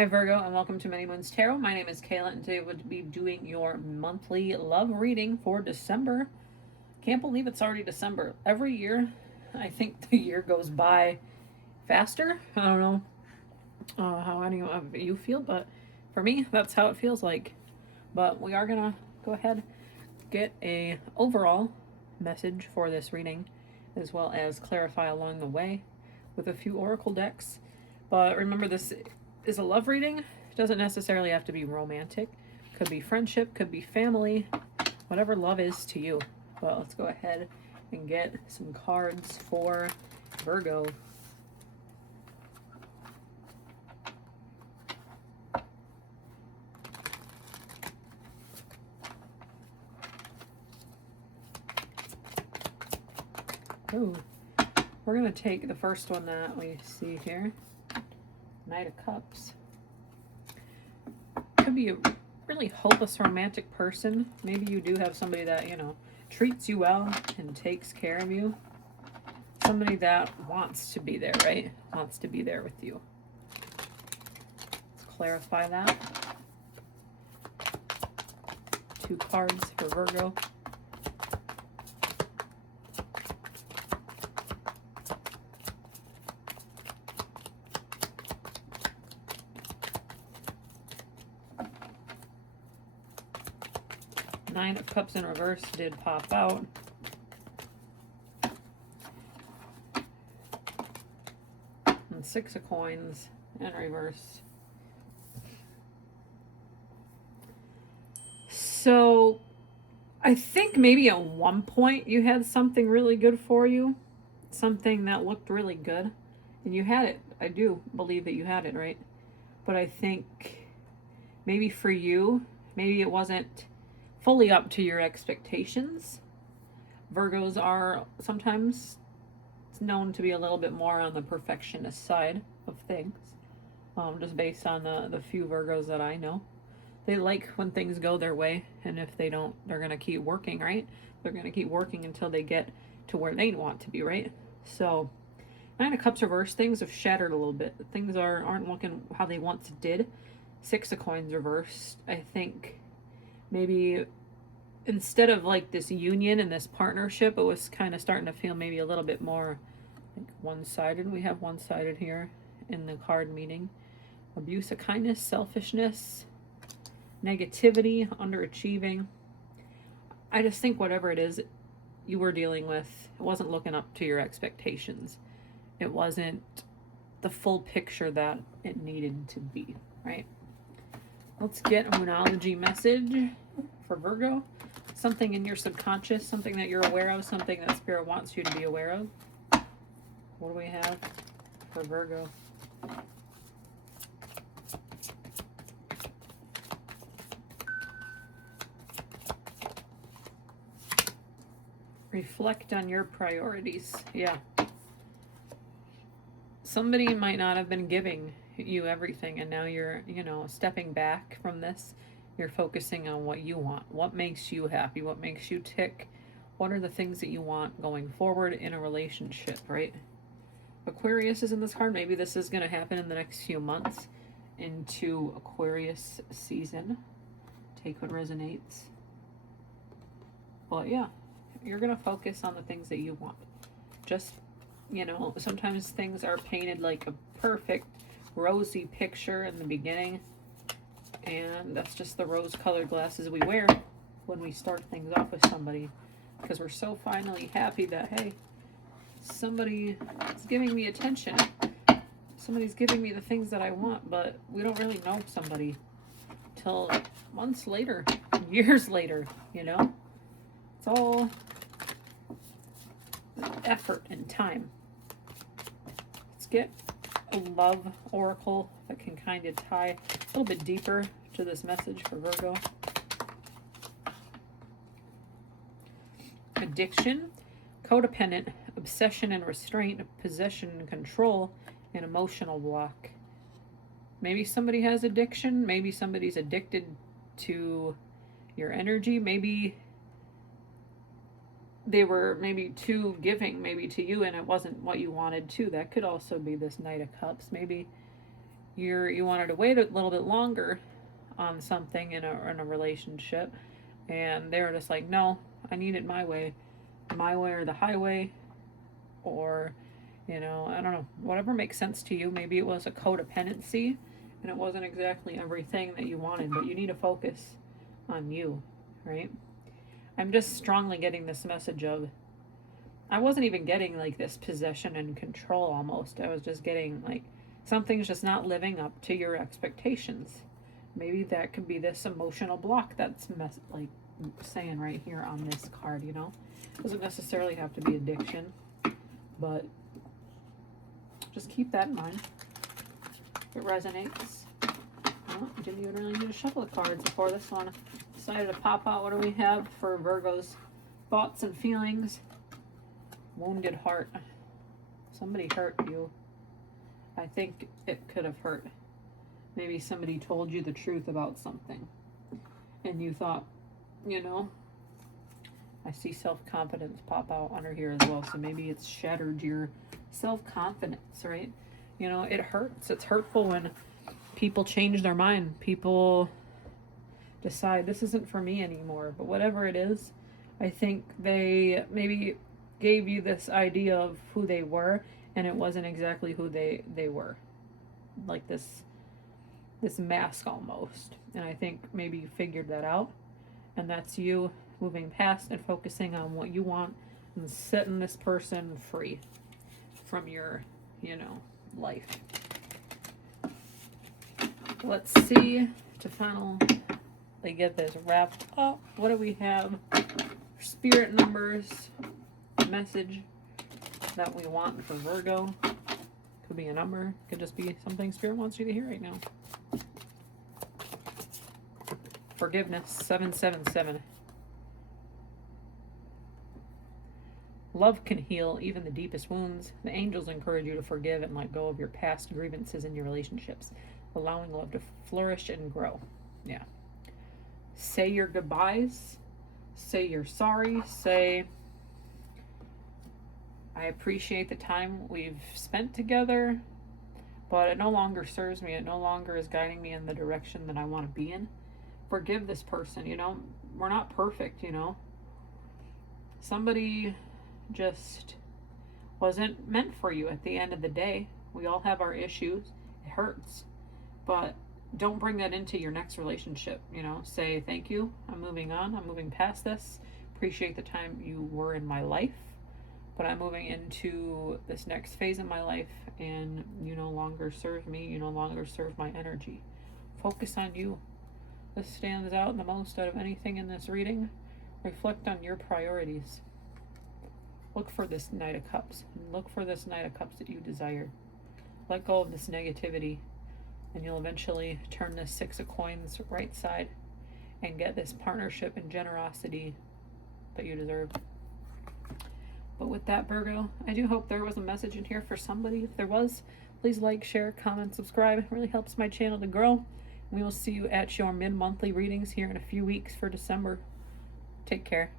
Hi Virgo, and welcome to Many Moons Tarot. My name is Kayla, and today we'll be doing your monthly love reading for December. Can't believe it's already December. Every year, I think the year goes by faster. I don't know how any of you feel, but for me, that's how it feels like. But we are gonna go ahead get a overall message for this reading, as well as clarify along the way with a few oracle decks. But remember, this is a love reading. It doesn't necessarily have to be romantic. Could be friendship, could be family, whatever love is to you. But let's go ahead and get some cards for Virgo. Ooh, we're going to take the first one that we see here. Knight of Cups. Could be a really hopeless romantic person. Maybe you do have somebody that, treats you well and takes care of you. Somebody that wants to be there, right? Wants to be there with you. Let's clarify that. 2 cards for Virgo. Nine of Cups in reverse did pop out. And 6 of Coins in reverse. So I think maybe at one point you had something really good for you. Something that looked really good. And you had it. I do believe that you had it, right? But I think maybe for you, maybe it wasn't fully up to your expectations. Virgos are sometimes known to be a little bit more on the perfectionist side of things, just based on the few Virgos that I know. They like when things go their way, and if they don't, they're going to keep working, right? They're going to keep working until they get to where they want to be, right? So Nine of Cups reverse, things have shattered a little bit. Things aren't looking how they once did. 6 of Coins reversed. I think maybe instead of like this union and this partnership, it was kind of starting to feel maybe a little bit more like one-sided. We have one-sided here in the card meaning. Abuse of kindness, selfishness, negativity, underachieving. I just think whatever it is you were dealing with, it wasn't looking up to your expectations. It wasn't the full picture that it needed to be, right? Let's get a Moonology message for Virgo. Something in your subconscious, something that you're aware of, something that Spirit wants you to be aware of. What do we have for Virgo? Reflect on your priorities. Yeah. Somebody might not have been giving you everything, and now you're, stepping back from this. You're focusing on what you want. What makes you happy? What makes you tick? What are the things that you want going forward in a relationship, right? Aquarius is in this card. Maybe this is going to happen in the next few months into Aquarius season. Take what resonates. But yeah, you're going to focus on the things that you want. Just, sometimes things are painted like a perfect rosy picture in the beginning, and that's just the rose-colored glasses we wear when we start things off with somebody, because we're so finally happy that, hey, somebody is giving me attention, somebody's giving me the things that I want. But we don't really know somebody till months later, years later. It's all effort and time. Let's get a love oracle that can kind of tie a little bit deeper to this message for Virgo. Addiction, codependent, obsession and restraint, possession and control, and emotional block. Maybe somebody has addiction. Maybe somebody's addicted to your energy. Maybe they were too giving maybe to you, and it wasn't what you wanted too. That could also be this Knight of Cups. Maybe You wanted to wait a little bit longer on something in a relationship, and they were just like, no, I need it my way or the highway, or I don't know, whatever makes sense to you. Maybe it was a codependency and it wasn't exactly everything that you wanted, but you need to focus on you, right? I'm just strongly getting this message of, I wasn't even getting like this possession and control almost. I was just getting like something's just not living up to your expectations. Maybe that could be this emotional block that's like saying right here on this card, Doesn't necessarily have to be addiction, but just keep that in mind. It resonates. Well, didn't even really need to shuffle the cards before this one decided to pop out. What do we have for Virgo's thoughts and feelings? Wounded heart. Somebody hurt you. I think it could have hurt. Maybe somebody told you the truth about something and you thought, I see self-confidence pop out under here as well, so maybe it's shattered your self-confidence, right? It hurts. It's hurtful when people change their mind. People decide this isn't for me anymore, but whatever it is, I think they maybe gave you this idea of who they were, and it wasn't exactly who they were. Like this mask almost. And I think maybe you figured that out, and that's you moving past and focusing on what you want and setting this person free from your, life. Let's see to finally get this wrapped up. What do we have? Spirit numbers, message that we want for Virgo. Could be a number, could just be something Spirit wants you to hear right now. Forgiveness, 777. Love can heal even the deepest wounds. The angels encourage you to forgive and let go of your past grievances in your relationships, allowing love to flourish and grow. Yeah. Say your goodbyes. Say you're sorry. Say, I appreciate the time we've spent together, but it no longer serves me. It no longer is guiding me in the direction that I want to be in. Forgive this person, We're not perfect, Somebody just wasn't meant for you at the end of the day. We all have our issues. It hurts. But don't bring that into your next relationship, Say, thank you. I'm moving on. I'm moving past this. Appreciate the time you were in my life. But I'm moving into this next phase of my life, and you no longer serve me. You no longer serve my energy. Focus on you. This stands out the most out of anything in this reading. Reflect on your priorities. Look for this Knight of Cups. Look for this Knight of Cups that you desire. Let go of this negativity, and you'll eventually turn this Six of Coins right side and get this partnership and generosity that you deserve. But with that, Virgo, I do hope there was a message in here for somebody. If there was, please like, share, comment, subscribe. It really helps my channel to grow. We will see you at your mid-monthly readings here in a few weeks for December. Take care.